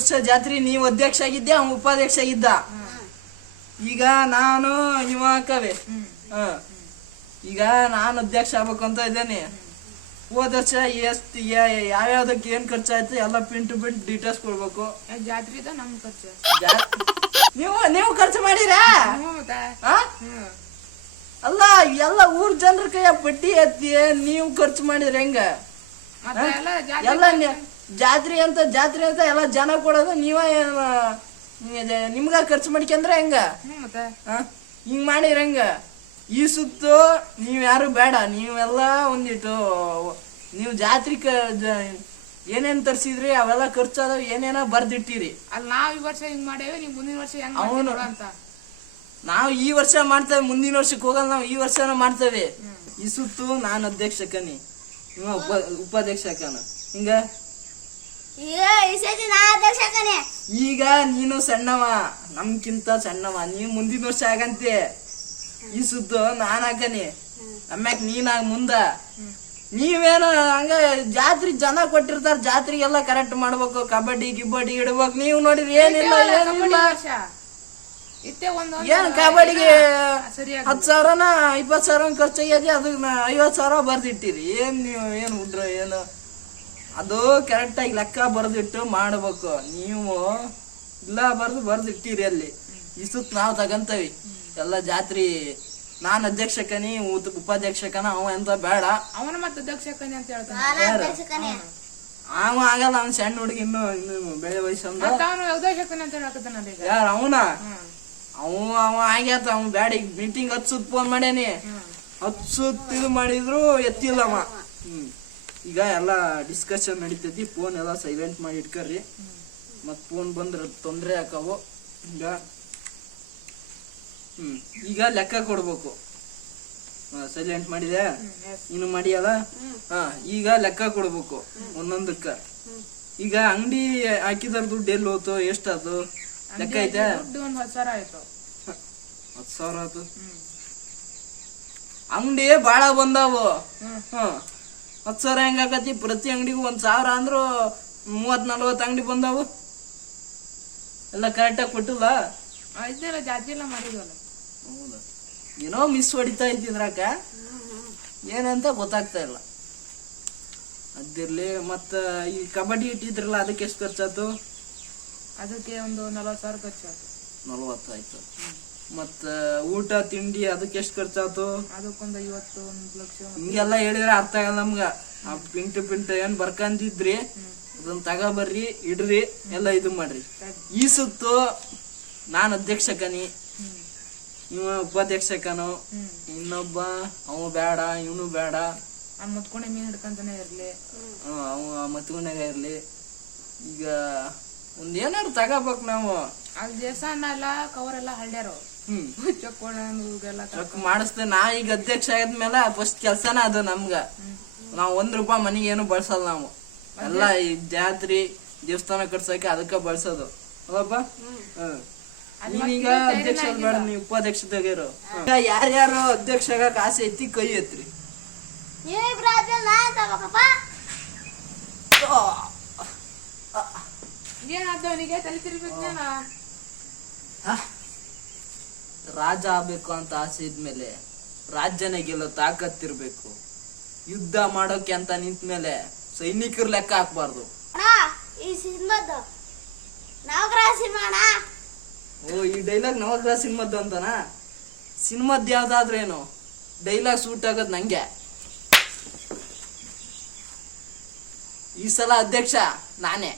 ವರ್ಷ ಜಾತ್ರೆ ನೀವು ಅಧ್ಯಕ್ಷ ಆಗಿದ್ದೆ, ಅವ್ನು ಉಪಾಧ್ಯಕ್ಷ ಆಗಿದ್ದ. ಈಗ ನಾನು ಇವ ಕವೆ ಈಗ ನಾನು ಅಧ್ಯಕ್ಷ ಆಗ್ಬೇಕು ಅಂತ ಇದ್ದೇನೆ. ಹೋದ ವರ್ಷ ಎಷ್ಟು ಯಾವ್ಯಾವ್ದಕ್ಕೆ ಏನ್ ಖರ್ಚಾಯ್ತು ಎಲ್ಲ ಪಿಂಟು ಡೀಟೇಲ್ಸ್ ಕೊಡ್ಬೇಕು. ಜಾತ್ರೆದ ನಮ್ ಖರ್ಚು ನೀವು ಖರ್ಚು ಮಾಡಿರಾ? ಅಲ್ಲ ಎಲ್ಲ ಊರ್ ಜನರ ಕೈಯ ಬಡ್ಡಿ ಎತ್ತಿ ನೀವು ಖರ್ಚು ಮಾಡಿದ್ರೆ ಹೆಂಗ? ಎಲ್ಲ ಜಾತ್ರೆ ಅಂತ ಎಲ್ಲ ಜನ ಕೊಡೋದು ನೀವ ನಿಮ್ಗ ಖರ್ಚು ಮಾಡ್ಕೊಂಡ್ರೆ ಹೆಂಗ? ಹಿಂಗ್ ಮಾಡಿರ ಹೆಂಗ? ಈ ಸುತ್ತು ನೀವ್ ಯಾರು ಬೇಡ, ನೀವೆಲ್ಲ ಒಂದಿಟ್ಟು ನೀವು ಜಾತ್ರೆ ಏನೇನ್ ತರ್ಸಿದ್ರಿ ಅವೆಲ್ಲ ಖರ್ಚಾದ ಏನೇನ ಬರ್ದಿಟ್ಟಿರಿ. ಅಲ್ಲಿ ನಾವ್ ಈ ವರ್ಷ ಹಿಂಗ್ ಮಾಡೇವಿ, ನೀವ್ ಮುಂದಿನ ವರ್ಷ ಅವನು ನಾವು ಈ ವರ್ಷ ಮಾಡ್ತೇವೆ, ಮುಂದಿನ ವರ್ಷಕ್ಕೆ ಹೋಗಲ್ಲ, ನಾವು ಈ ವರ್ಷನ ಮಾಡ್ತೇವೆ. ಈ ಸುತ್ತು ನಾನು ಅಧ್ಯಕ್ಷಕನಿ, ಉಪಾಧ್ಯಕ್ಷಕನ. ಹಿಂಗ ಈಗ ನೀನು ಸಣ್ಣವ, ನಮ್ಕಿಂತ ಸಣ್ಣವ, ನೀವ್ ಮುಂದಿನ ವರ್ಷ ಆಗಂತೆ. ಈ ಸುತ್ತು ನಾನ್ ಹಾಕನಿ, ಆಮ್ಯಾಕ್ ನೀನಾಗ ಮುಂದ. ನೀವೇನು ಹಂಗ ಜಾತ್ರೆ ಜನ ಕೊಟ್ಟಿರ್ತಾರ, ಜಾತ್ರೆಗೆಲ್ಲ ಕರೆಕ್ಟ್ ಮಾಡ್ಬೇಕು, ಕಬಡ್ಡಿ ಗಿಬ್ಬಡ್ಡಿ ಇಡ್ಬೇಕು. ನೀವು ನೋಡಿರಿ ಏನಿಲ್ಲ ಏನ್ ಕಬಡ್ಡಿಗೆ 10,000 20,000 ಖರ್ಚಾಗ್ಯದ, ಅದನ್ನ 50,000 ಬರ್ದಿಟ್ಟಿರಿ. ಏನ್ ನೀವು ಏನ್ ಉಡ್ರ ಏನು ಅದು ಕರೆಕ್ಟ್ ಆಗಿ ಲೆಕ್ಕ ಬರ್ದಿಟ್ಟು ಮಾಡ್ಬೇಕು. ನೀವು ಇಲ್ಲ ಬರ್ದಿಟ್ಟಿರಿ ಅಲ್ಲಿ. ಈ ಸುತ್ತ ನಾವ್ ತಗಂತವಿ ಎಲ್ಲ ಜಾತ್ರಿ. ನಾನ್ ಅಧ್ಯಕ್ಷಕನಿ, ಉಪಾಧ್ಯಕ್ಷಕನ ಅವ ಎಂತ ಬೇಡ. ಅವನ ಮತ್ತೆ ಅಧ್ಯಕ್ಷಕನಿ ಅಂತ ಹೇಳ್ತಾನೆ. ಅವ ಆಗಲ್ಲ, ಅವ್ನ ಸಣ್ಣ ಹುಡುಗಿ ಇನ್ನು ಬೆಳೆ ವಯಸ್ಸಂದ. ಯಾರ ಅವನ ಅವ ಆಗ್ಯಾತ, ಅವ್ ಬ್ಯಾಡ. ಈಗ ಮೀಟಿಂಗ್ 10 ಸುತ್ತ ಫೋನ್ ಮಾಡ್ಯಾನಿ, 10 ಸುತ್ತ ಇದು ಮಾಡಿದ್ರು ಎತ್ತಿಲ್ಲವ. ಈಗ ಎಲ್ಲಾ ಡಿಸ್ಕಷನ್ ನಡೀತೈತಿ, ಫೋನ್ ಎಲ್ಲಾ ಸೈಲೆಂಟ್ ಮಾಡಿ ಇಟ್ಕರ್ರಿ. ಮತ್ ಫೋನ್ ಬಂದ್ರ ತೊಂದ್ರೆ ಆಕಾವು. ಈಗ ಲೆಕ್ಕ ಕೊಡ್ಬೇಕು. ಸೈಲೆಂಟ್ ಮಾಡಿದೆ, ಇನ್ನು ಮಾಡಿಯಲ್ಲ. ಈಗ ಲೆಕ್ಕ ಕೊಡ್ಬೇಕು ಒಂದೊಂದಕ್ಕ. ಈಗ ಅಂಗಡಿ ಹಾಕಿದಾರ ದುಡ್ಡು ಎಲ್ಲಿ ಹೋತು, ಎಷ್ಟಾತು ಲೆಕ್ಕ ಐತೆ? 10,000 ಆಯ್ತು. 10,000 ಆಯ್ತು. ಅಂಗಡಿ ಬಾಳ ಬಂದಾವು. 10,000 ಹೆಂಗ ಆಕತಿ? ಪ್ರತಿ ಅಂಗಡಿಗೂ 1,000 ಅಂದ್ರು 30-40 ಅಂಗಡಿ ಬಂದಾವು. ಎಲ್ಲ ಕರೆಕ್ಟ್ ಆಗಿ ಕೊಟ್ಟಿಲ್ಲ. ಜಾತಿ ಎಲ್ಲ ಮಾಡಿದ್ವಲ್ಲ. ಹೌದಾ? ಏನೋ ಮಿಸ್ ಹೊಡಿತಾ ಇದ್ದಿದ್ರಾಕ, ಏನಂತ ಗೊತ್ತಾಗ್ತಾ ಇಲ್ಲ. ಅದಿರ್ಲಿ. ಮತ್ತ ಈ ಕಬಡ್ಡಿ ಇಟ್ಟಿದ್ರಲ್ಲ, ಅದಕ್ಕೆ ಎಷ್ಟು ಖರ್ಚಾತು? ಅದಕ್ಕೆ ಒಂದು 40,000 ಖರ್ಚಾಯ್ತು. 40 ಆಯ್ತು. ಮತ್ತ ಊಟ ತಿಂಡಿ ಅದಕ್ಕೆ ಎಷ್ಟು ಖರ್ಚಾತು? ಅದಕ್ಕೊಂದು 50-1 ಲಕ್ಷ. ಹಿಂಗೆಲ್ಲ ಹೇಳಿದ್ರೆ ಅರ್ಥ ಆಗಲ್ಲ ನಮ್ಗ. ಆ ಪಿಂಟ್ ಏನ್ ಬರ್ಕಂದಿದ್ರಿ ಅದನ್ನ ತಗೋಬರ್ರಿ, ಇಡ್ರಿ, ಎಲ್ಲ ಇದು ಮಾಡ್ರಿ. ಈ ಸುತ್ತು ನಾನ್ ಅಧ್ಯಕ್ಷಕನಿ, ಇವ ಉಪಾಧ್ಯಕ್ಷಕನು. ಇನ್ನೊಬ್ಬ ಅವ ಬೇಡ, ಇವನು ಬೇಡ. ಮತ್ಕೊಂಡೆ ಮೀನ್ ಹಿಡ್ಕಂತಾನೆ ಇರ್ಲಿ, ಅವ ಮತ್ಕೊಂಡಾಗ ಇರ್ಲಿ. ಈಗ ಒಂದ್ ಏನಾರು ತಗೋಬೇಕು ನಾವು. ಅಲ್ಲಿ ದೇವಸ್ಥಾನ ಎಲ್ಲ ಕವರ್ ಎಲ್ಲ ಹಳ್ಳ್ಯಾರು ಚೆಕ್ ಮಾಡಿಸ್ತೇ. ನಾ ಈಗ ಅಧ್ಯಕ್ಷ ಆದ್ಮೇಲೆ ಫಸ್ಟ್ ಕೆಲ್ಸನ ಅದು ನಮ್ಗ. ನಾವ್ ₹1 ಮನಿಗೆ ಏನು ಬಳಸಲ್ಲ ನಾವು. ಎಲ್ಲ ಈ ಜಾತ್ರೆ ದೇವಸ್ಥಾನ ಕಟ್ಸಕ್ಕೆ ಅದಕ್ಕ ಬಳಸೋದು. ಅಲ್ಲಪ್ಪ? ನೀನೀಗ ಅಧ್ಯಕ್ಷ ಬೇಡ, ನೀ ಉಪಾಧ್ಯಕ್ಷದಾಗಿರು. ಯಾರ್ಯಾರು ಅಧ್ಯಕ್ಷ ಆಗಕ್ ಆಸೆ ಐತಿ ಕೈ ಎತ್ರಿ. ರಾಜ ಆಗ್ಬೇಕು ಅಂತ ಆಸೆ ಇದ್ಮೇಲೆ ರಾಜ್ಯನ ಗೆಲ್ಲೋ ತಾಕತ್ತಿರ್ಬೇಕು. ಯುದ್ಧ ಮಾಡೋಕೆ ಅಂತ ನಿಂತ ಮೇಲೆ ಸೈನಿಕರ ಲೆಕ್ಕ ಹಾಕ್ಬಾರ್ದು. ಓ, ಈ ಡೈಲಾಗ್ ನವಗ್ರಹ ಸಿನಿಮಾದ್ದು ಅಂತನಾ? ಸಿನಿಮಾದ್ ಯಾವ್ದಾದ್ರೇನು ಡೈಲಾಗ್ ಸೂಟ್ ಆಗೋದ್ ನಂಗೆ. ಈ ಸಲ ಅಧ್ಯಕ್ಷ ನಾನೇ.